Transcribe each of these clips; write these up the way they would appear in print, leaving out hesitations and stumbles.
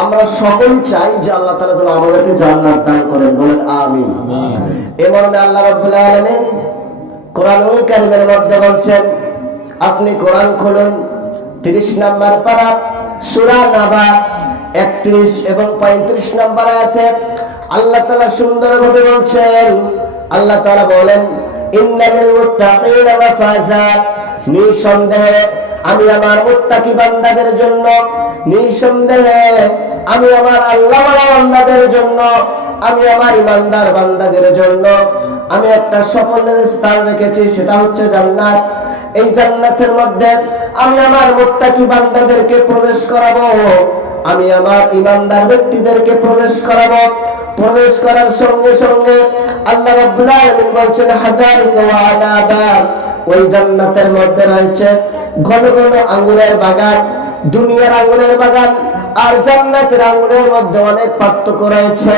আমরা সকলেই চাই যে আল্লাহ তাআলা যেন আমাদেরকে জান্নাত দান করেন, বলেন আমিন। এই মর্মে আল্লাহ রাব্বুল আলামিন কোরআনুল কারীমের মধ্যে বলছেন, আপনি কোরআন খুলুন 30 নম্বর পারা সূরা নাবা 31 এবং 35 নম্বর আয়াতে আল্লাহ তাআলা সুন্দরভাবে বলছেন, আল্লাহ তাআলা বলেন, ইন্নাল মুত্তাকিনা মাফাজা, নিঃসন্দেহে আমি আমার মুত্তাকি বান্দাদের জন্য, নিঃসন্দেহে আমি আমার আল্লাহওয়ালা বান্দাদের জন্য, আমি আমার ইমানদার বান্দাদের জন্য আমি একটা সফলের স্থান রেখেছি, সেটা হচ্ছে জান্নাত। এই জান্নাতের মধ্যে আমি আমার মুত্তাকি বান্দাদেরকে প্রবেশ করাবো, আমি আমার ইমানদার ব্যক্তিদেরকে প্রবেশ করাবো। প্রবেশ করার সঙ্গে সঙ্গে আল্লাহ রাব্বুল আলামিন বলছেন, হাদাইকা ওয়া আনাবা, ওই জান্নাতের মধ্যে রয়েছে ঘন ঘন আঙ্গুরের বাগান। দুনিয়ার আঙ্গুরের বাগান আর জান্নাতের আঙ্গুরের মধ্যে অনেক পার্থক্য রয়েছে।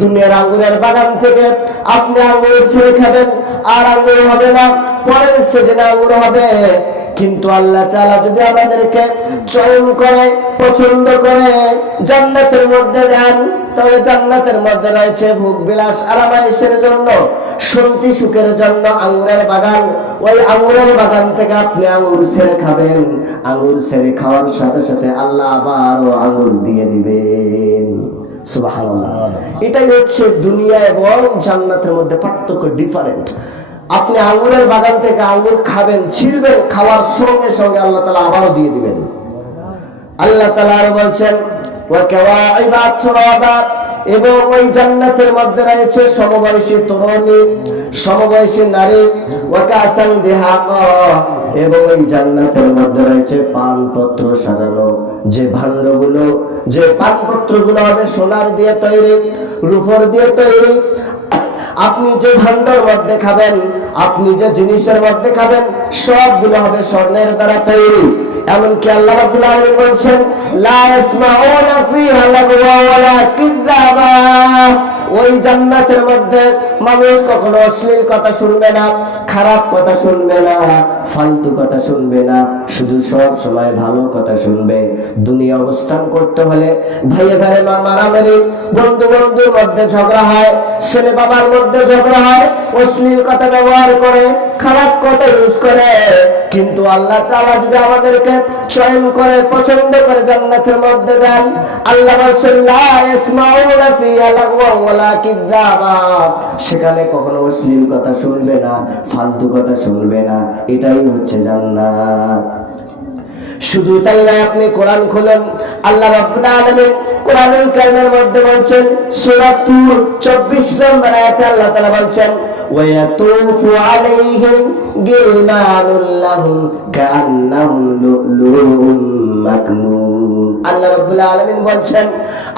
দুনিয়ার আঙ্গুরের বাগান থেকে আপনি আঙ্গুর ছিঁড়ে খাবেন আর আঙ্গুর হবে না, পরের সিজনে আঙ্গুর হবে। কিন্তু আল্লাহ তাআলা যদি আমাদেরকে চয়ন করে, পছন্দ করে জান্নাতের মধ্যে দেন, তবে জান্নাতের মধ্যে রয়েছে ভোগ বিলাস আরামায়েশের জন্য, শান্তি সুখের জন্য আঙ্গুরের বাগান। ওই আঙ্গুরের বাগান থেকে আপনি আঙ্গুর ছেড়ে খাবেন, আঙ্গুর ছেড়ে খাওয়ার সাথে সাথে আল্লাহ আবারও আঙ্গুর দিয়ে দিবেন। সুবহানাল্লাহ। এটাই হচ্ছে দুনিয়া এবং জান্নাতের মধ্যে পার্থক্য, ডিফারেন্ট। আপনি আঙ্গুরের বাগান থেকে আঙ্গুর খাবেন, ছিঁড়বেন, খাওয়ার সঙ্গে সঙ্গে আল্লাহ তাআলা আবারও দিয়ে দিবেন। আল্লাহ তাআলা আরো বলছেন, ওয়া কাওয়াইবা আতরাবা, এবং ওই জান্নাতের মধ্যে রয়েছে সমবয়সী তরুণী, সমবয়সী নারী, ওয়া কাসান দিহাকা, এবং ওই জান্নাতের মধ্যে রয়েছে পানপত্র সাজানো। যে ভান্ডগুলো, যে পানপত্রগুলো হবে সোনার দিয়ে তৈরি, রূপোর দিয়ে তৈরি। আপনি যে ভান্ডার মধ্যে খাবেন, আপনি যে জিনিসের মধ্যে খাবেন, সবগুলো হবে স্বর্ণের দ্বারা তৈরি। এমনকি আল্লাহ রাব্বুল আলামিন বলছেন, লা ইয়াসমাউনা ফিহা লাগওয়া ওয়ালা কিযাবা, ওই জান্নাতের মধ্যে মানুষ কখনো অশ্লীল কথা শুনবে না, খারাপ কথা শুনবে না, ফালতু কথা শুনবে না, শুধু সব সময় ভালো কথা শুনবে। দুনিয়া অবস্থান করতে হলে ভাইয়ে ভাইয়ে মারামারি, বন্ধু বন্ধুর মধ্যে ঝগড়া হয়, ছেলে বাবার মধ্যে ঝগড়া হয়, অশ্লীল কথা ব্যবহার করে, খারাপ কথা ইউজ করে। কিন্তু আল্লাহ তাআলা যদি আমাদেরকে চয়ন করে, পছন্দ করে জান্নাতের মধ্যে দেন, আল্লাহ বলছেন, লা ইয়াসমাউনা ফিহা লাগওয়া ওয়ালা কিযাবা, সেখানে কখনো অশ্লীল কথা শুনবে না, ফালতু কথা শুনবে না। এটাই হচ্ছে জান্নাত। শুধু তাই না, আপনি কোরআন খুলেন, আল্লাহ রাব্বুল আলামিন কোরআনুল কারীমের মধ্যে বলছেন, সূরা তুর 24 নম্বর আয়াতে আল্লাহ তাআলা বলছেন, ওয়া ইয়াতুফু আলাইহিম গিলমানুল লাহুম কাআন্নাহুম লুলুউম মাকনুন। আল্লাহ রাব্বুল আলামিন বলছেন,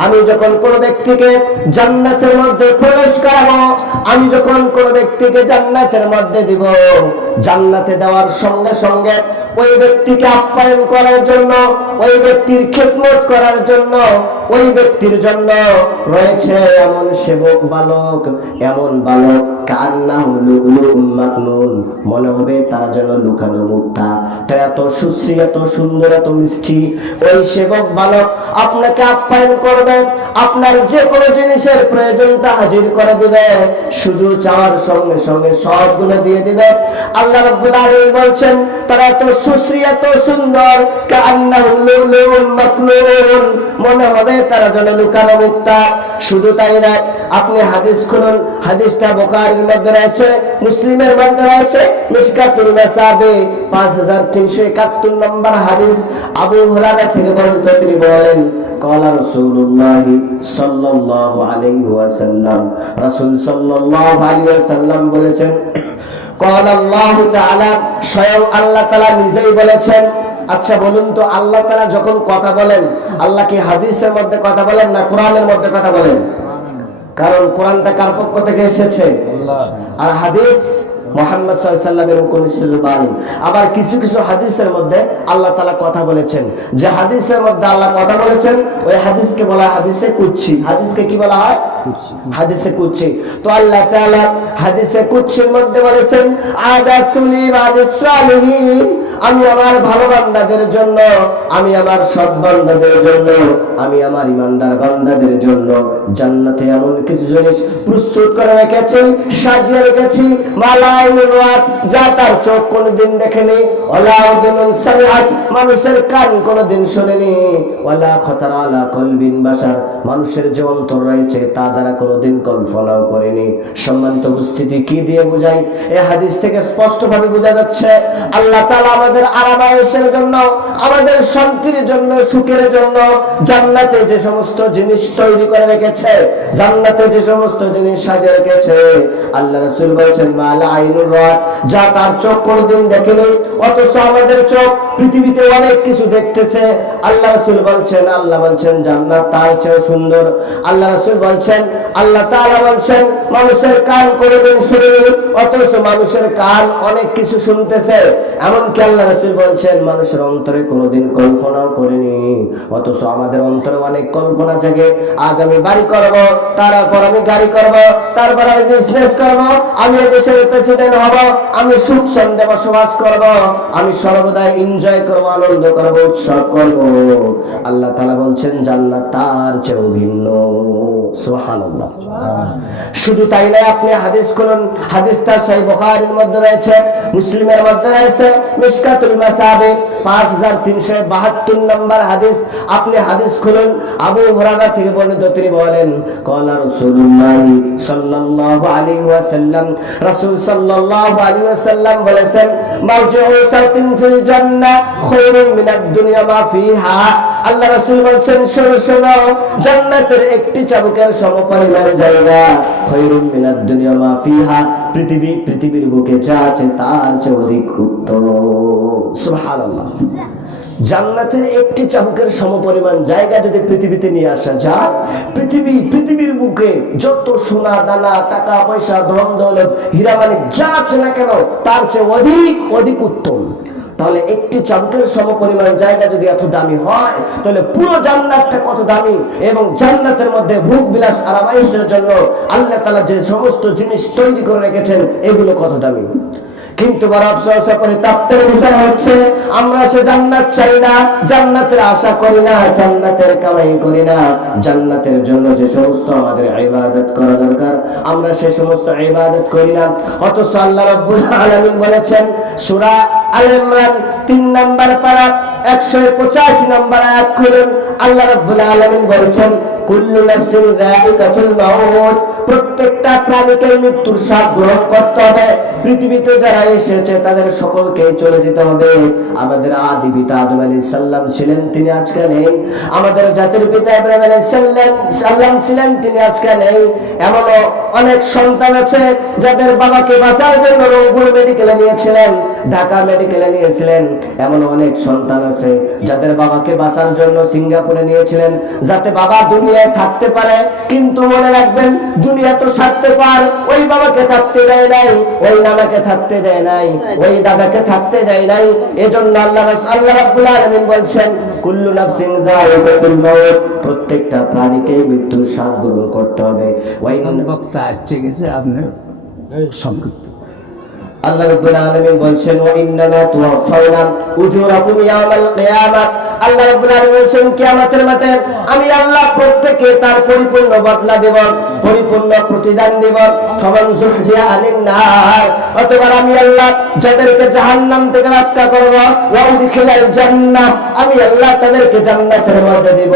আমি যখন কোন ব্যক্তিকে জান্নাতের মধ্যে প্রবেশ করাবো, আমি যখন কোন ব্যক্তিকে জান্নাতের মধ্যে দিব, জান্নাতে দেওয়ার সঙ্গে সঙ্গে ওই ব্যক্তিকে আপ্যায়ন করার জন্য, ওই ব্যক্তির খেদমত করার জন্য, ওই ব্যক্তির জন্য রয়েছে এমন সেবক বালক, এমন বালক, কান্নাহু লুলুউম মাকনুন, মনে হবে তারা যেন লুকানো মুক্তা। তারা এত সুশ্রী, এত সুন্দর, এত মিষ্টি। ওই সেবক বালক আপনাকে আপ্যায়ন করবে, আপনার যে কোনো জিনিসের প্রয়োজনটা হাজির করে দিবে, শুধু চাওয়ার সঙ্গে সঙ্গে সবগুলো দিয়ে দিবে। আল্লাহ রাব্বুল আলামিন বলছেন, তারা এত সুশ্রী, এত সুন্দর, কান্নাহু লুলুউম মাকনুন, মনে হবে তারা যেন লুকানো মুক্তা। শুধু তাই না, আপনি হাদিস খুলুন, হাদিসটা বুখারীর মধ্যে রয়েছে, মুসলিমের মধ্যে রয়েছে, মিশকাতুল মাসাবি 5371 নম্বর হাদিস, আবু হুরায়রা থেকে বর্ণিত। তিনি বলেন, ক্বালা রাসূলুল্লাহ সাল্লাল্লাহু আলাইহি ওয়াসাল্লাম, রাসূল সাল্লাল্লাহু আলাইহি ওয়াসাল্লাম বলেছেন, ক্বালা আল্লাহু তাআলা, স্বয়ং আল্লাহ তাআলা নিজেই বলেছেন। আচ্ছা বলুন তো, আল্লাহ তাআলা যখন কথা বলেন, আল্লাহ কি হাদিসের মধ্যে কথা বলেন না কোরআনের মধ্যে কথা বলেন? কারণ কোরআনটা কার পক্ষ থেকে এসেছে? আল্লাহ। আর হাদিস মুহাম্মদ সাল্লাল্লাহু আলাইহি ওয়াসাল্লামের উপনিষদ বাণী। আবার কিছু কিছু হাদিসের মধ্যে আল্লাহ তাআলা কথা বলেছেন। যে হাদিসের মধ্যে আল্লাহ কথা বলেছেন, ওই হাদিসকে বলা হয় হাদিসে কুদসি। হাদিসকে কি বলা হয়? হাদিসে কুদসি। তো আল্লাহ তাআলা হাদিসে কুদসির মধ্যে বলেছেন, আদাতুল ইবাদিস সালিহিন, আমি আমার ভালো বান্দাদের জন্য, আমি আমার সৎ বান্দাদের জন্য, আমি আমার ইমানদার বান্দাদের জন্য জান্নাতে এমন কিছু জিনিস প্রস্তুত করে রেখেছি, সাজিয়ে রেখেছি, মালাইনুল রাত, যা তার চোখ কোনদিন দেখেনি, ওয়ালা উযুনুন সামিআত, মানুষের কান কোনদিন শুনেনি, ওয়ালা খাতারা আলা কলবিন বাশার, মানুষের যে অন্তর রয়েছে তা দ্বারা কোনদিন কল্পনাও করেনি। সম্মানিত উপস্থিতি, কি দিয়ে বোঝাই? এই হাদিস থেকে স্পষ্টভাবে বোঝা যাচ্ছে আল্লাহ তাআলা আমাদের আরামায়েশের জন্য, আমাদের শান্তির জন্য, সুখের জন্য জান্নাতে যে সমস্ত জিনিস তৈরি করে রেখেছে, জান্নাতে যে সমস্ত জিনিস সাজিয়ে রেখেছে, আল্লাহ রাসূল বলেছেন, মাল আইনুর রাত, যা তার চোখ কোনদিন দেখেনি। অথচ আমাদের চোখ পৃথিবীতে অনেক কিছু দেখতেছে। আল্লাহ রাসূল বলছেন, আল্লাহ বলছেন জান্নাত তার চেয়ে সুন্দর। আল্লাহ রাসূল বলছেন, আল্লাহ তাআলা বলছেন, মানুষের কান কোনদিন শুনেনি, অথচ মানুষের কান অনেক কিছু শুনতেছে। এমনকি আল্লাহ রাসূল বলছেন, মানুষের অন্তরে কোনদিন কল্পনাও করেনি, অথচ আমাদের অন্তরে অনেক কল্পনা জাগে। আজ আমি বাড়ি করব, তারপর আমি গাড়ি করব, তারপর আমি বিজনেস করব, আমি দেশের প্রেসিডেন্ট হব, আমি সুখ ছন্দে বসবাস করব, আমি সর্বদা এনজয় করব, আনন্দ করব, উৎসব করব। আল্লাহ তাআলা বলছেন জান্নাত তার চেয়েও ভিন্ন। সুবহানাল্লাহ। শুধু তাই নয়, আপনি হাদিস খুলুন, হাদিসটা সহিহ বুখারীর মধ্যে রয়েছে, মুসলিমের মধ্যে রয়েছে, মিশকাতুল মাসাবিহ 5372 নম্বর হাদিস। আপনি হাদিস খুলুন, আবু হুরায়রা থেকে বর্ণিত, তিনি বলেন, ক্বালা রাসূলুল্লাহ সাল্লাল্লাহু আলাইহি ওয়াসাল্লাম, রাসূল সাল্লাল্লাহু আলাইহি ওয়াসাল্লাম বলেছেন, মাউজুসাতিন ফিল জান্নাহ খায়রুম মিনাদ দুনিয়া মা ফিহা। আল্লাহ রাসূল বলছেন, শোনো শোনো, জান্নাতের একটি চাবুকের সমপরিমাণ জায়গা, খায়রুম মিনাদ দুনিয়া মা ফিহা, পৃথিবীর বুকে যা আছে তার চেয়ে অধিক উত্তম। সুবহানাল্লাহ। জান্নাতের একটি চাবুকের সমপরিমাণ জায়গা যদি পৃথিবীতে নিয়ে আসা যায়, পৃথিবীর বুকে যত সোনা দানা, টাকা পয়সা, ধন দৌলত, হীরা মানিক যা আছে না কেন, তার চেয়ে অধিক উত্তম। তাহলে একটি চাবুকের সমপরিমাণ জায়গা যদি এত দামি হয়, তাহলে পুরো জান্নাতটা কত দামি। এবং জান্নাতের মধ্যে ভোগ বিলাস আরামায়েশের জন্য আল্লাহ তাআলা যে সমস্ত জিনিস তৈরি করে রেখেছেন, এগুলো কত দামি। কিন্তু বড় আফসোস, পরিতাপের বিষয় হচ্ছে, আমরা সে জান্নাত চাই না, জান্নাতের আশা করি না, জান্নাতের কামাই করি না, জান্নাতের জন্য যে সমস্ত আমাদের ইবাদত করা দরকার আমরা সে সমস্ত ইবাদত করি না। অথচ আল্লাহ রাব্বুল আলামিন বলেছেন, সূরা আল ইমরান 3 নম্বর পারা 185 নম্বর আয়াত খুলুন, আল্লাহ রাব্বুল আলামিন বলেছেন, কুল্লু নাফসিন যায়িকাতুল মাউত, প্রত্যেকটা প্রাণীকে মৃত্যুর স্বাদ গ্রহণ করতে হবে। পৃথিবীতে যারা এসেছে তাদের সকলকে চলে যেতে হবে। আমাদের আদি পিতা আদম আলাইহিস সালাম ছিলেন, তিনি আজকে নেই। আমাদের জাতির পিতা ইব্রাহিম আলাইহিস সালাম ছিলেন, তিনি আজকে নেই। এমনও অনেক সন্তান আছে যাদের বাবাকে বাঁচার জন্য রংপুর মেডিকেলে নিয়েছিলেন, ঢাকা মেডিকেলে নিয়েছিলেন। এমন অনেক সন্তান আছে যাদের বাবাকে বাঁচার জন্য সিঙ্গাপুরে নিয়েছিলেন, যাতে বাবা দুনিয়ায় থাকতে পারে। কিন্তু মনে রাখবেন, দুনিয়া তো স্বার্থপর, ওই বাবাকে থাকতে দেয় নাই, ওই নানাকে থাকতে দেয় নাই, ওই দাদাকে থাকতে দেয় নাই। এজন্য আল্লাহ রাব্বুল আলামিন বলছেন, কুল্লু নাফসিন যায়িকাতুল মাউত, প্রত্যেকটা প্রাণীকে মৃত্যুর স্বাদ গ্রহণ করতে হবে। ওই বক্তা আসছে গেছে আপনার সংক্ষিপ্ত। আল্লাহ রাব্বুল আলামিন বলছেন, ওয়া ইন্নামা তুওয়াফাউনা উজুরাকুম ইয়াওমাল কিয়ামাত। আল্লাহ রাব্বুল আলামিন বলছেন, কিয়ামতের মাঠে আমি আল্লাহ প্রত্যেককে তার পরিপূর্ণ বদলা দেব, পরিপূর্ণ প্রতিদান দেব। ফামান যুহজিয়া আনিন নার, অতঃপর আমি আল্লাহ যাদেরকে জাহান্নাম থেকে রক্ষা করব, ওয়া উদখিলাল জান্নাহ, আমি আল্লাহ তাদেরকে জান্নাতের মধ্যে দেব।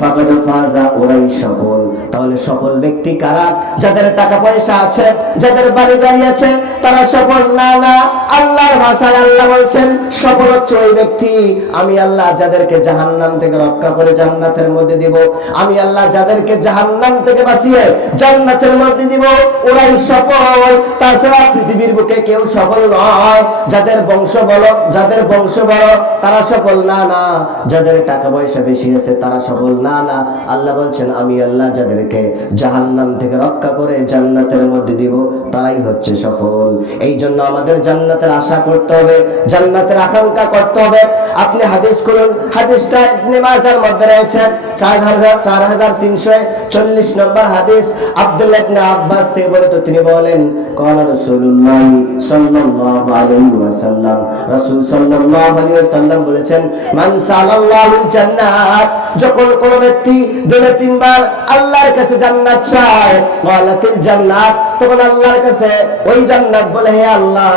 ফাকাদ ফাজা, ওরাই সফল। তাহলে সফল ব্যক্তি কারা? যাদের টাকা পয়সা আছে, যাদের বাড়ি গাড়ি আছে, তারা সফল না। আল্লাহর ভাষায় আল্লাহ বলছেন, সফল হচ্ছে ওই ব্যক্তি, আমি আল্লাহ যাদেরকে জাহান্নাম থেকে রক্ষা করে জান্নাতের মধ্যে দিব, আমি আল্লাহ যাদেরকে জাহান্নাম থেকে বাঁচিয়ে জান্নাতের মধ্যে দিব, ওরাই সফল। তাছাড়া পৃথিবীর বুকে কেউ সফল নয়। যাদের বংশ বড় তারা সফল না। যাদের টাকা পয়সা বেশি আছে তারা সফল না। আল্লাহ বলছেন, আমি আল্লাহ যাদেরকে জাহান্নাম থেকে রক্ষা করে জান্নাতের মধ্যে দিব, তারাই হচ্ছে সফল। এই জন্য আমাদের জান্নাতের আশা করতে হবে, জান্নাতের আকাঙ্ক্ষা করতে হবে। আপনি হাদিস করুন, হাদিসটা ইবনে মাজার মধ্যে রয়েছে, 4340 নম্বর হাদিস আব্দুল্লাহ ইবনে আব্বাস থেকে বর্ণিত। তিনি বলেন ক্বালা রাসূলুল্লাহ সাল্লাল্লাহু আলাইহি ওয়াসাল্লাম, রাসূল সাল্লাল্লাহু আলাইহি ওয়াসাল্লাম বলেছেন, মান সালাল্লাহুল জান্নাত, যখন কোন ব্যক্তি দিনে 3 বার আল্লাহর কাছে জান্নাত চায়, ওয়ালাতিল জান্নাত, তখন আল্লাহর কাছে ওই জান্নাত বলে, হে আল্লাহ,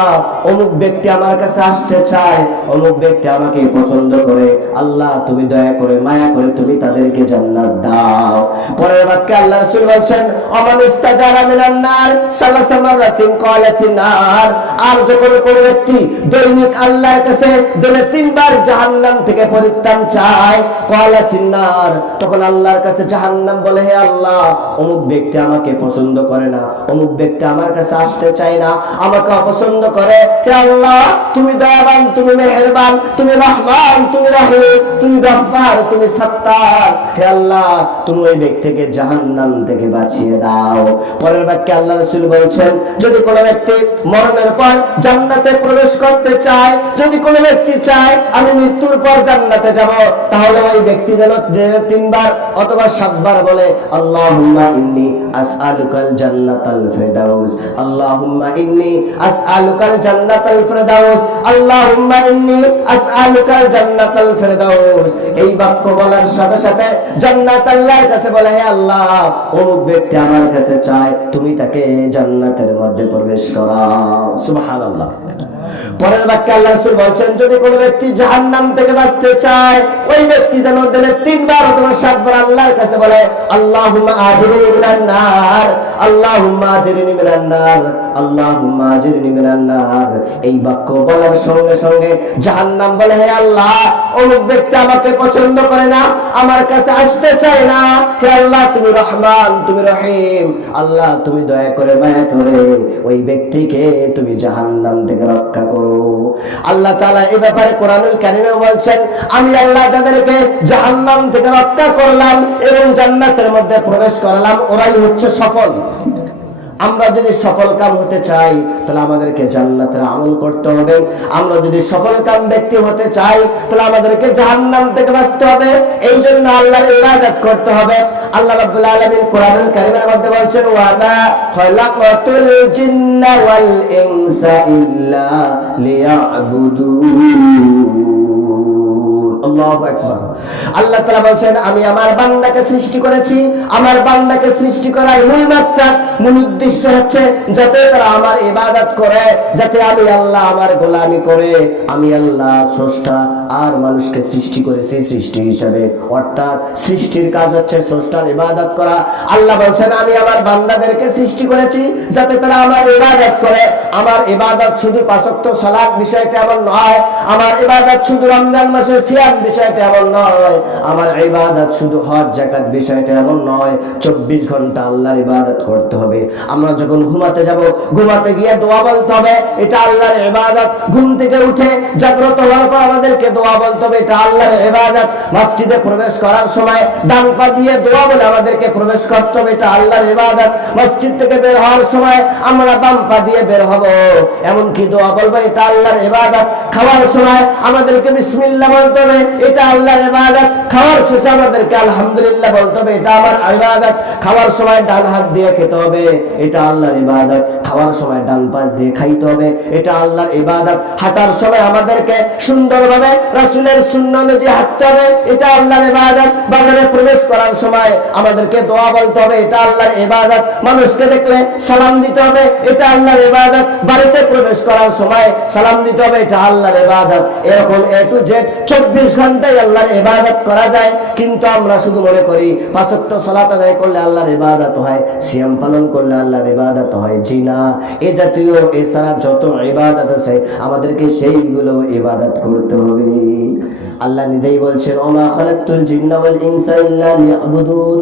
অমুক ব্যক্তি আমার কাছে আসতে চায়, অমুক ব্যক্তি আমাকে পছন্দ করে, আল্লাহ তুমি দয়া করে মায়া করে তুমি তাদেরকে জান্নাত দাও। পরের বাক্যে আল্লাহ রাসূল বলেন, আমান ইস্তাজারা মিনান নার সালাসা মারাতিন ক্বালাতিন নার, আর যখন কোন ব্যক্তি দৈনিক আল্লাহর কাছে দিনে 3 বার জাহান্নাম থেকে পরিত্রাণ চায়, ক্বালাতিন নার, তখন আল্লাহর কাছে জাহান্নাম বলে, হে আল্লাহ, অমুক ব্যক্তি আমাকে পছন্দ করে না, অমুক ব্যক্তি আমার কাছে আসতে চায় না, আমাকে অপছন্দ করে, হে আল্লাহ তুমি দয়াবান, তুমি মেহেরবান, তুমি রহমান, তুমি রহিম, তুমি গফফার, তুমি সত্তার, হে আল্লাহ তুমি ওই ব্যক্তিকে জাহান্নাম থেকে বাঁচিয়ে দাও। পরের বাক্যে আল্লাহ রাসূল বলেছেন, যদি কোনো ব্যক্তি মরণের পর জান্নাতে প্রবেশ করতে চায়, যদি কোনো ব্যক্তি চায় আমি মৃত্যুর পর জান্নাতে যাব, তাহলে ওই ব্যক্তি যেন 3 বার অথবা 7 বার বলে, আল্লাহুম্মা ইন্নী আসআলুকাল জান্নাতাল ফিরদাউস, আল্লাহুম্মা ইন্নী আসআলুকাল জান্নাতাল ফিরদাউস, আল্লাহুম্মা ইন্নী আসআলুকাল জান্নাতাল ফিরদাউস। এই বাক্য বলার সাথে সাথে জান্নাত আল্লাহর কাছে বলে, হে আল্লাহ, অমুক ব্যক্তি আমার কাছে চায়, তুমি তাকে জান্নাতের মধ্যে প্রবেশ করাও। সুবহানাল্লাহ। পরের বাক্যে আল্লাহ রাসূল বলেন, যদি কোনো ব্যক্তি জাহান্নাম থেকে বাঁচতে চায়, ওই ব্যক্তি যেন দিনে 3 বার অথবা 7 বার আল্লাহর কাছে বলে, আল্লাহুম্মা আজিরনি মিনান নার, আল্লাহুম্মা আজিরনি মিনান নার, আল্লাহুম্মা আজিরনি মিনান নার। এই বাক্য বলার সঙ্গে সঙ্গে জাহান্নাম বলে, হে আল্লাহ, অমুক ব্যক্তি আমাকে পছন্দ করে না, আমার কাছে আসতে চায় না, হে আল্লাহ তুমি রহমান, তুমি রহিম, আল্লাহ তুমি দয়া করে মায়া করে ওই ব্যক্তিকে তুমি জাহান্নাম থেকে রক্ষা করো। আল্লাহ তাআলা এই ব্যাপারে কোরআনুল কারীমে বলছেন, আমি আল্লাহ যাদেরকে জাহান্নাম থেকে রক্ষা করলাম এবং জান্নাতের মধ্যে প্রবেশ করালাম, ওরাই হচ্ছে সফল। আমরা যদি সফল কাম হতে চাই তাহলে আমাদেরকে জান্নাতের আমল করতে হবে। আমরা যদি সফল কাম ব্যক্তি হতে চাই তাহলে আমাদেরকে জাহান্নাম থেকে বাঁচতে হবে। এই জন্য আল্লাহর ইবাদত করতে হবে। আল্লাহ রাব্বুল আলামিন কোরআনুল কারীমের মধ্যে বলেন, ওয়া মা খালাকাতুল জিন্না ওয়াল ইনসা ইল্লা লিয়াবুদুন। আল্লাহু আকবার। আল্লাহ তাআলা বলেন, আমি আমার বান্দাকে সৃষ্টি করেছি, আমার বান্দাকে সৃষ্টি করার মূল মাকসাদ, মূল উদ্দেশ্য হচ্ছে যাতে তারা আমার ইবাদত করে, যাতে আমি আল্লাহ আমার গোলামি করে। আমি আল্লাহ স্রষ্টা আর মানুষকে সৃষ্টি করেছি সৃষ্টি হিসাবে, অর্থাৎ সৃষ্টির কাজ হচ্ছে স্রষ্টার ইবাদত করা। আল্লাহ বলেন, আমি আমার বান্দাদেরকে সৃষ্টি করেছি যাতে তারা আমার ইবাদত করে। আমার ইবাদত শুধু 5 ওয়াক্ত সালাত বিষয়টা এমন নয়, আমার ইবাদত শুধু রমজান মাসের সিয়াম বিষয়টা এমন নয়, আমার ইবাদত শুধু হজ যাকাত বিষয়টা এমন নয়। 24 ঘন্টা আল্লাহর ইবাদত করতে হবে। আমরা যখন ঘুমাতে যাব, ঘুমাতে গিয়ে দোয়া বলতে হবে, এটা আল্লাহর ইবাদত। ঘুম থেকে উঠে জাগ্রত হওয়ার পর আমাদেরকে দোয়া বলতে হবে, এটা আল্লাহর ইবাদত। মসজিদে প্রবেশ করার সময় ডান পা দিয়ে দোয়া বলে আমাদেরকে প্রবেশ করতে হবে, এটা আল্লাহর ইবাদত। মসজিদ থেকে বের হওয়ার সময় আমরা বাম পা দিয়ে বের হব, এমন কি দোয়া বলবো, এটা আল্লাহর ইবাদত। খাওয়ার সময় আমাদেরকে বিসমিল্লাহ বলতে হবে, এটা আল্লাহর ইবাদত। খাওয়ার শেষে আমাদেরকে আলহামদুলিল্লাহ বলতে হবে, এটা আমার ইবাদত। খাওয়ার সময় ডান হাত দিয়ে খেতে হবে, এটা আল্লাহর ইবাদত। খাওয়ার সময় ডান পাশ দিয়ে খাইতে হবে, এটা আল্লাহর ইবাদত। হাঁটার সময় আমাদেরকে সুন্দরভাবে রাসূলের সুন্নাহ অনুযায়ী হাঁটতে হবে, এটা আল্লাহর ইবাদত। বাজারে প্রবেশ করার সময় আমাদেরকে দোয়া বলতে হবে, এটা আল্লাহর ইবাদত। মানুষকে দেখলে সালাম দিতে হবে, এটা আল্লাহর ইবাদত। বাড়িতে প্রবেশ করার সময় সালাম দিতে হবে, এটা আল্লাহর ইবাদত। এরকম A to Z 24 ঘন্টায় আল্লাহর ইবাদত করা যায়। কিন্তু আমরা শুধু মনে করি 5 ওয়াক্ত সালাত আদায় করলে আল্লাহর ইবাদত হয়, সিয়াম পালন করলে আল্লাহর ইবাদত হয়। জি না, এ জাতীয় এছাড়া যত ইবাদত আছে আমাদেরকে সেইগুলো ইবাদত করতে হবে। আল্লাহ নিজেই বলছেন, ওমা খালাকতুল জিন্না ওয়াল ইনসা ইল্লা লিয়াবুদুন,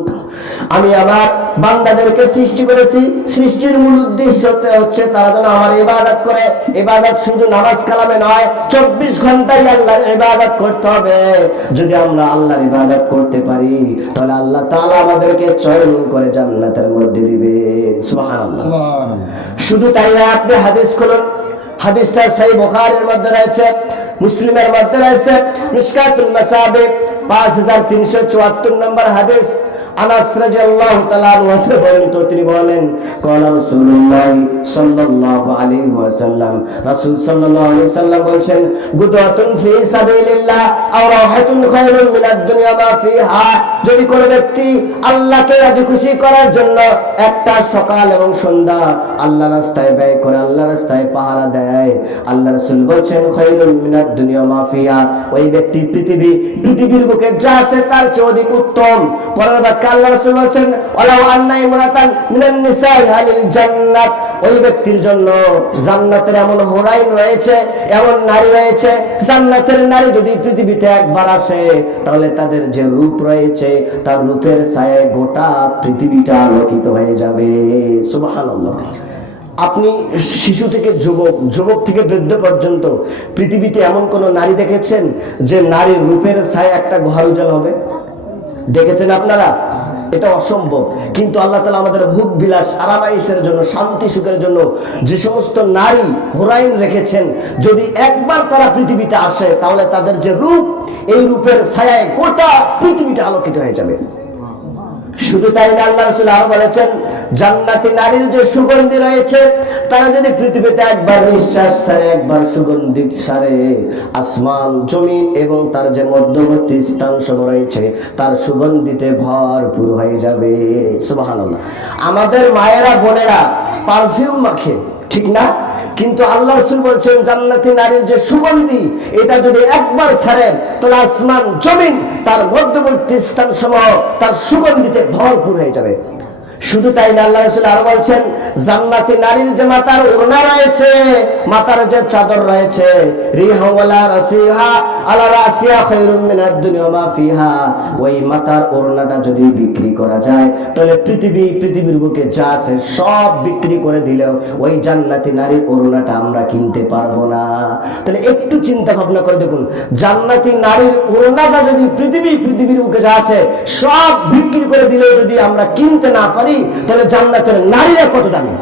আমি আমার বান্দাদেরকে সৃষ্টি করেছি, সৃষ্টির মূল উদ্দেশ্য হচ্ছে তারা যেন আমার ইবাদত করে। ইবাদত শুধু নামাজ কালামে নয়, 24 ঘন্টাই আল্লাহর ইবাদত করতে হবে। যদি আমরা আল্লাহর ইবাদত করতে পারি তাহলে আল্লাহ তাআলা আমাদেরকে চয়ন করে জান্নাতের মধ্যে দিবেন। সুবহানাল্লাহ। শুধু তাই না, আপনি হাদিস খুলুন, হাদিসটা সহিহ বুখারীর মধ্যে রয়েছে, মুসলিমের মধ্যে রয়েছে, মিশকাতুল মাসাবিহ 5374 নম্বর হাদিস। আনাস রাদিয়াল্লাহু তাআলা আনহু বলেন, তিনি বলেন ক্বালা রাসূলুল্লাহ সাল্লাল্লাহু আলাইহি ওয়াসাল্লাম, রাসূল সাল্লাল্লাহু আলাইহি ওয়াসাল্লাম বলেন, গুদওয়াতুন ফি সাবিলিল্লাহ আও রাহাতুন খায়রুন মিনাদ দুনিয়া মা ফিহা। যদি কোনো ব্যক্তি আল্লাহকে রাজি খুশি করার জন্য একটা সকাল এবং সন্ধ্যা আল্লাহর রাস্তায় ব্যয় করে, আল্লাহর রাস্তায় পাহারা দেয়, আল্লাহ রাসূল বলেন খায়রুন মিনাদ দুনিয়া মা ফিহা, ওই ব্যক্তি পৃথিবীর বুকে যা আছে তার চেয়ে অধিক উত্তম। পরের বাক্যে আল্লাহ রাসূল বলেন ওয়ালাউ আন্না ইমরাতান মিনান নিসাই আলিল জান্নাত, ওই ব্যক্তির জন্য জান্নাতের এমন হোরাইন রয়েছে, এমন নারী রয়েছে, জান্নাতের নারী যদি পৃথিবীতে একবার আসে তাহলে তাদের যে রূপ রয়েছে তার রূপের ছায়ায় গোটা পৃথিবীটা আলোকিত হয়ে যাবে। সুবহানাল্লাহ। আপনি শিশু থেকে যুবক, যুবক থেকে বৃদ্ধ পর্যন্ত পৃথিবীতে এমন কোন নারী দেখেছেন যে নারীর রূপের ছায়া একটা ঘর উজ্জ্বল হবে? দেখেছেন আপনারা? এটা অসম্ভব। কিন্তু আল্লাহ তাআলা আমাদের ভোগ বিলাস আরামায়েশের জন্য, শান্তি সুখের জন্য যে সমস্ত নারী হোরাইন রেখেছেন, যদি একবার তারা পৃথিবীতে আসে তাহলে তাদের যে রূপ, এই রূপের ছায়ায় গোটা পৃথিবীটা আলোকিত হয়ে যাবে। শুধু তাই না, আল্লাহ রাসূল আরো বলেছেন জান্নাতি নারীর যে সুগন্ধি রয়েছে, তারা যদি পৃথিবীতে একবার নিঃশ্বাস ছাড়ে, একবার সুগন্ধি ছাড়ে, আসমান জমিন এবং তার যে মধ্যবর্তী স্থান সব রয়েছে তার সুগন্ধিতে ভরপুর হয়ে যাবে। সুবহানাল্লাহ। আমাদের মায়েরা বোনেরা পারফিউম মাখে, ঠিক না? কিন্তু আল্লাহ রাসূল বলছেন জান্নাতি নারীর যে সুগন্ধি, এটা যদি একবার ছাড়ে তাহলে আসমান জমিন তার মধ্যবর্তী স্থান সমূহ তার সুগন্ধিতে ভরপুর হয়ে যাবে। শুধু তাই না, আল্লাহ রাসূল আরো বলছেন জান্নাতি নারীর যে মাথার ওড়না রয়েছে, মাথার যে চাদর রয়েছে, রিহা ওয়ালা রাসিহা আলা রাসিয়া খায়রুম মিনাদ দুনিয়া মা ফিহা, ওই মাথার ওড়নাটা যদি বিক্রি করা যায় তাহলে পৃথিবীর বুকে যা আছে সব বিক্রি করে দিলেও ওই জান্নাতি নারীর ওড়নাটা আমরা কিনতে পারবো না। তাহলে একটু চিন্তা ভাবনা করে দেখুন, জান্নাতি নারীর ওড়নাটা যদি পৃথিবীর বুকে যা আছে সব বিক্রি করে দিলেও যদি আমরা কিনতে না পারি তাহলে জান্নাতের নারীরা কত দামি,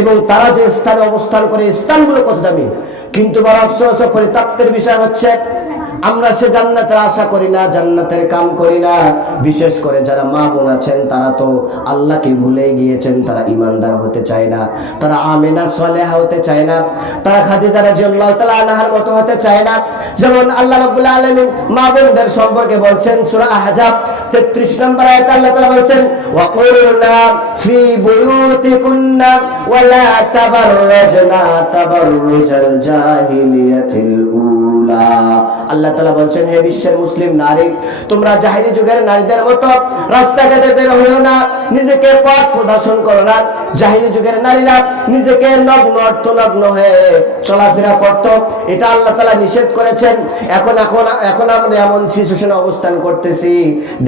এবং তারা যে স্থানে অবস্থান করে স্থানগুলো কত দামি। কিন্তু বড় আফসোস ও পরিতাপের বিষয় হচ্ছে আমরা সে জান্নাতের আশা করি না, জান্নাতের কাম করি না। বিশেষ করে যারা মা বোন আছেন তারা তো আল্লাহকে ভুলে গিয়েছেন, তারা ঈমানদার হতে চায় না, তারা আমিনা সালেহা হতে চায় না, তারা খাদিজা রাদিয়াল্লাহু তাআলা আনহার মতো হতে চায় না। যেমন আল্লাহ রাব্বুল আলামিন মা বোনদের সম্পর্কে বলছেন সূরা আহজাব 33 নম্বর আয়াতে আল্লাহ তাআলা বলছেন ওয়া কুলনা ফি বুয়ুতিকুন্না ওয়া লা তাবাররাজনা তাবাররুজাল জাহিলিয়াতিল উলা। আল্লাহ তাআলা বলছেন হে বিশ্বের মুসলিম নারী, তোমরা জাহেলি যুগের নারীদের মতো রাস্তাঘাটে বের হইও না, নিজেকে পথ প্রদর্শন করো না। জাহেলি যুগের নারীরা নিজেকে নগ্ন অর্ধনগ্ন হয়ে চলাফেরা করত, এটা আল্লাহ তাআলা নিষেধ করেছেন। এখন আমরা এমন সিচুয়েশনে অবস্থান করতেছি,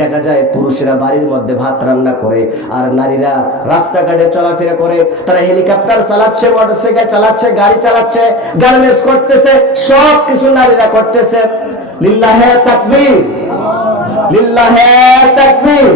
দেখা যায় পুরুষেরা বাড়ির মধ্যে ভাত রান্না করে আর নারীরা রাস্তাঘাটে চলাফেরা করে। তারা হেলিকপ্টার চালাচ্ছে, মোটরসাইকেল চালাচ্ছে, গাড়ি চালাচ্ছে, গার্মেন্টস করতেছে, সব কিছু নারীরা করতেছে। লিল্লাহে তাকবীর, লিল্লাহে তাকবীর।